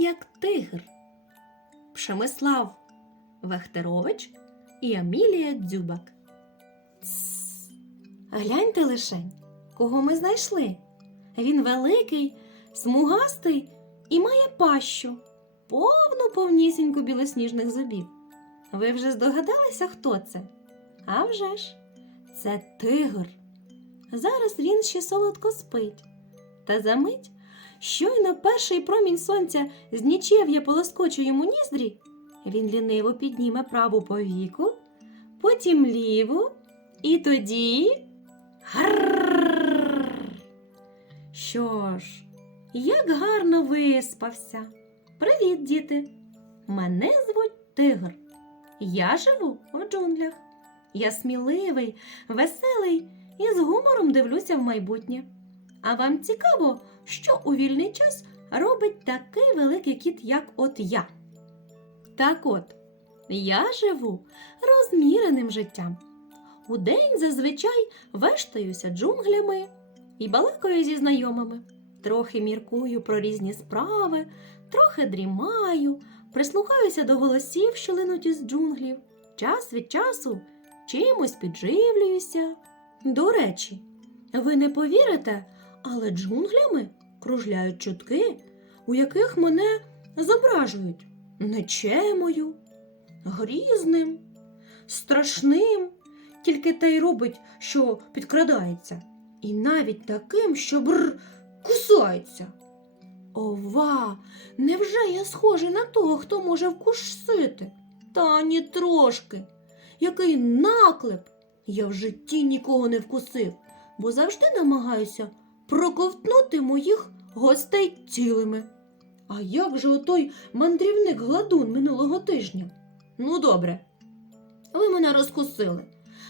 як тигр. Пшемислав Вехтерович і Амілія Дзюбак. Гляньте лишень, кого ми знайшли. Він великий, смугастий і має пащу, повну повнісіньку білосніжних зубів. Ви вже здогадалися, хто це? А вже ж, це тигр. Зараз він ще солодко спить. Та за мить, щойно перший промінь сонця з нічев'я полоскоче йому ніздрі, він ліниво підніме праву повіку, потім ліву, і тоді. Гаррррррр. Що ж, як гарно виспався. Привіт, діти! Мене звуть Тигр. Я живу в джунглях. Я сміливий, веселий і з гумором дивлюся в майбутнє. А вам цікаво, що у вільний час робить такий великий кіт, як от я? Так от, я живу розміреним життям. Удень зазвичай вештаюся джунглями і балакаю зі знайомими. Трохи міркую про різні справи, трохи дрімаю, прислухаюся до голосів, що линуть із джунглів. Час від часу чимось підживлююся. До речі, ви не повірите, але джунглями кружляють чутки, у яких мене зображують нечемою, грізним, страшним, тільки те й робить, що підкрадається, і навіть таким, що бр кусається. Ова, невже я схожий на того, хто може вкусити? Та ні трошки. Який наклеп! Я в житті нікого не вкусив, бо завжди намагаюся проковтнути моїх гостей цілими. А як же отой мандрівник гладун минулого тижня? Ну, добре, ви мене розкусили.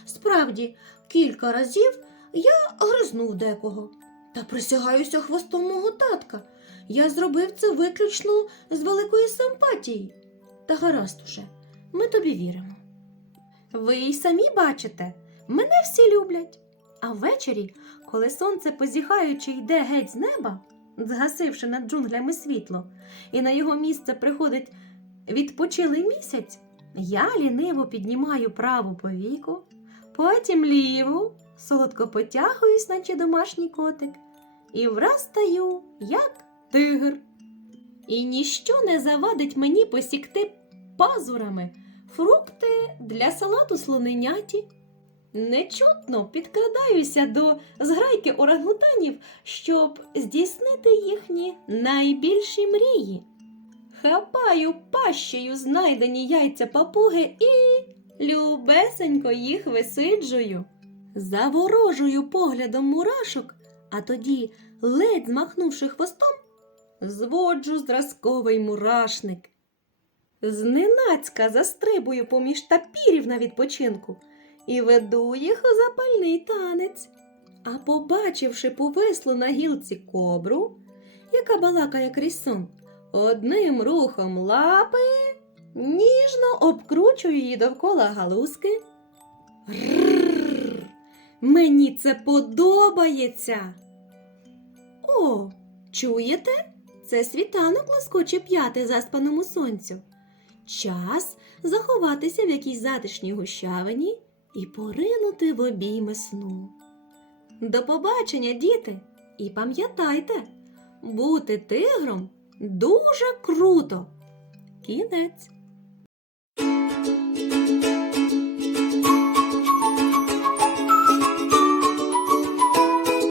Справді, кілька разів я гризнув декого. Та присягаюся хвостом мого татка. Я зробив це виключно з великої симпатії. Та гаразд уже, ми тобі віримо. Ви й самі бачите, мене всі люблять. А ввечері, коли сонце позіхаючи йде геть з неба, згасивши над джунглями світло, і на його місце приходить відпочилий місяць, я ліниво піднімаю праву повіку, потім ліву, солодко потягуюсь, наче домашній котик, і враз стаю, як тигр. І ніщо не завадить мені посікти пазурами фрукти для салату слоненяті. Нечутно підкрадаюся до зграйки орангутанів, щоб здійснити їхні найбільші мрії. Хапаю пащею знайдені яйця папуги і любесенько їх висиджую. Заворожую поглядом мурашок, а тоді, ледь змахнувши хвостом, зводжу зразковий мурашник. Зненацька застрибую поміж тапірів на відпочинку і веду їх у запальний танець. А побачивши повислу на гілці кобру, яка балакає крізь сон, одним рухом лапи ніжно обкручую її довкола галузки. Рррр, мені це подобається. О, чуєте? Це світанок лоскоче п'яти заспаному сонцю. Час заховатися в якійсь затишній гущавині і поринути в обійми сну. До побачення, діти! І пам'ятайте, бути тигром дуже круто. Кінець.